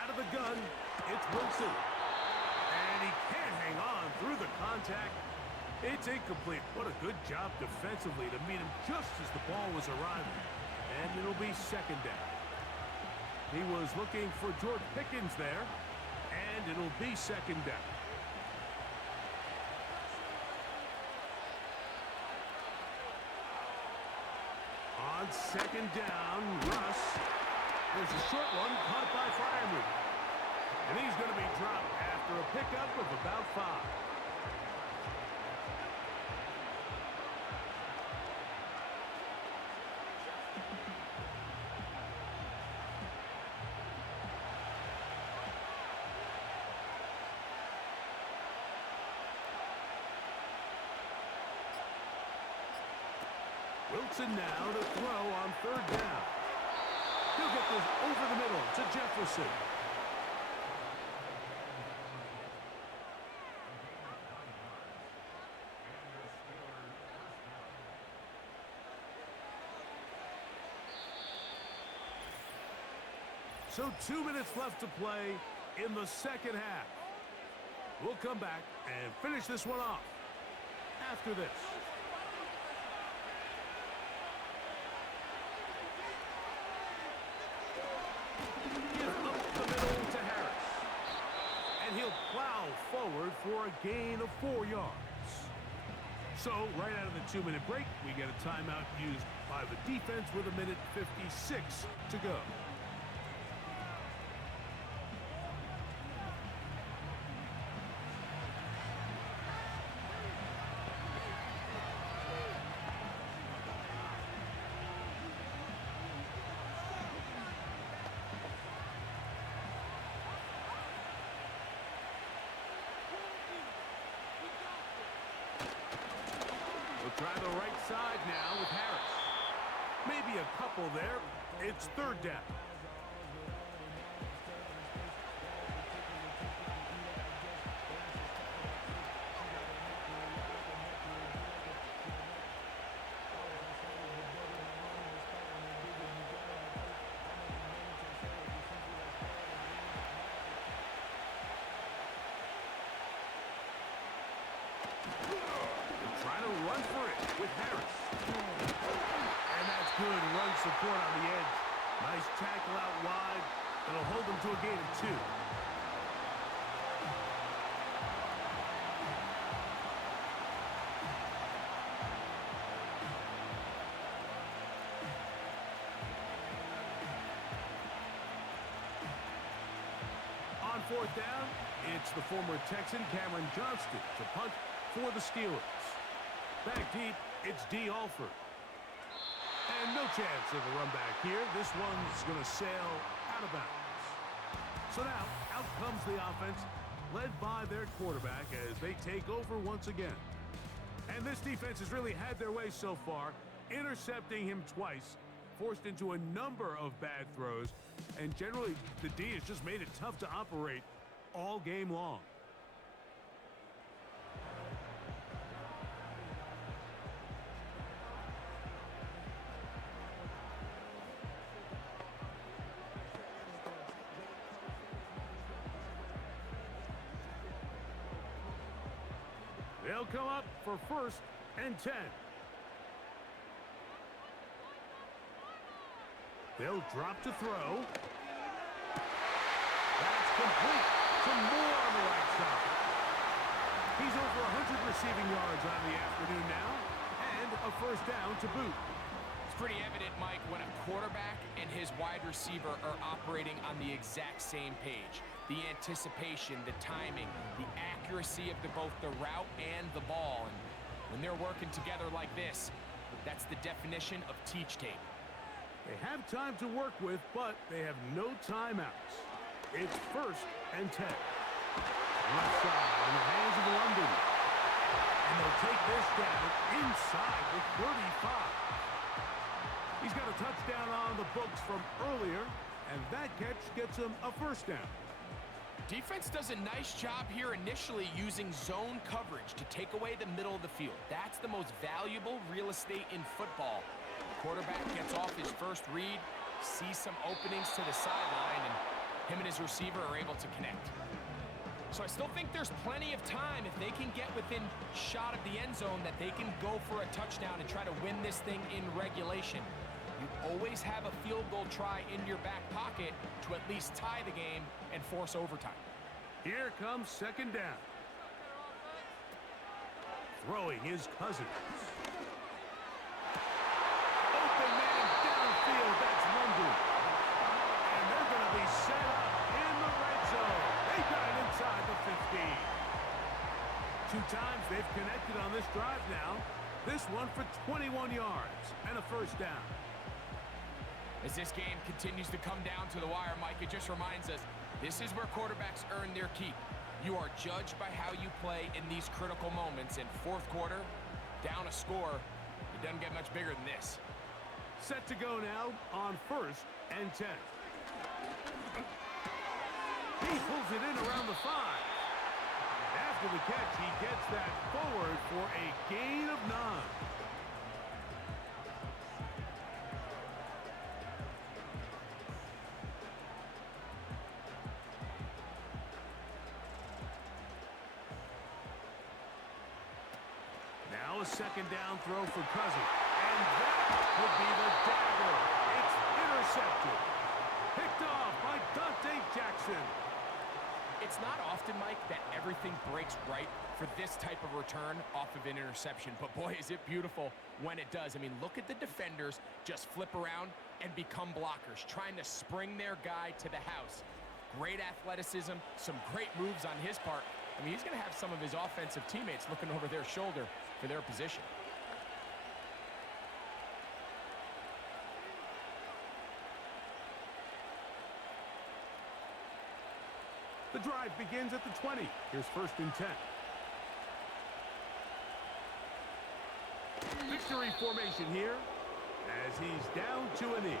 Out of the gun, it's Wilson. And he can't hang on through the contact. It's incomplete. What a good job defensively to meet him just as the ball was arriving. And it'll be 2nd down. He was looking for George Pickens there. And it'll be 2nd down. On 2nd down, Russ. There's a short one caught by Freiermuth. And he's going to be dropped after a pickup of about 5. Wilson now to throw on 3rd down. He'll get this over the middle to Jefferson. So 2 minutes left to play in the 2nd half. We'll come back and finish this one off after this. Up the middle to Harris. And he'll plow forward for a gain of 4 yards. So right out of the 2-minute break, we get a timeout used by the defense with 1:56 to go. Try the right side now with Harris. Maybe a couple there. It's 3rd down. Trying to run for it with Harris. And that's good run support on the edge. Nice tackle out wide. It'll hold them to a gain of 2. On 4th down, it's the former Texan Cameron Johnston to punt for the Steelers. Back deep, it's D. Alford. And no chance of a run back here. This one's going to sail out of bounds. So now, out comes the offense, led by their quarterback as they take over once again. And this defense has really had their way so far, intercepting him twice, forced into a number of bad throws, and generally the D has just made it tough to operate all game long. They'll come up for 1st and 10. They'll drop to throw. That's complete to Moore on the right side. He's over 100 receiving yards on the afternoon now, and a 1st down to boot. It's pretty evident, Mike, when a quarterback and his wide receiver are operating on the exact same page. The anticipation, the timing, the accuracy of both the route and the ball. And when they're working together like this, that's the definition of teach tape. They have time to work with, but they have no timeouts. It's 1st and 10. Left side in the hands of London. And they'll take this down inside the 35. He's got a touchdown on the books from earlier, and that catch gets him a 1st down. Defense does a nice job here initially using zone coverage to take away the middle of the field. That's the most valuable real estate in football. Quarterback gets off his first read, sees some openings to the sideline, and him and his receiver are able to connect. So I still think there's plenty of time if they can get within shot of the end zone that they can go for a touchdown and try to win this thing in regulation. You always have a field goal try in your back pocket to at least tie the game and force overtime. Here comes 2nd down. Throwing his Cousins. Open man downfield, that's London. And they're going to be set up in the red zone. They got it inside the 15. 2 times they've connected on this drive now. This one for 21 yards and a 1st down. As this game continues to come down to the wire, Mike, it just reminds us, this is where quarterbacks earn their keep. You are judged by how you play in these critical moments. In 4th quarter, down a score, it doesn't get much bigger than this. Set to go now on 1st and 10. He pulls it in around the 5. After the catch, he gets that forward for a gain of 9. Now a 2nd down throw for Cousins. And that would be the dagger. It's intercepted. Picked off by Dante Jackson. It's not often, Mike, that everything breaks right for this type of return off of an interception. But boy, is it beautiful when it does. I mean, look at the defenders just flip around and become blockers, trying to spring their guy to the house. Great athleticism, some great moves on his part. I mean, he's going to have some of his offensive teammates looking over their shoulder for their position. The drive begins at the 20. Here's 1st and 10. Victory formation here as he's down to a knee.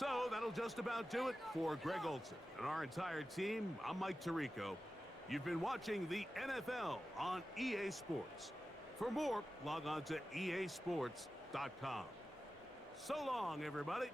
So that'll just about do it for Greg Olson and our entire team. I'm Mike Tirico. You've been watching the NFL on EA Sports. For more, log on to easports.com. So long, everybody.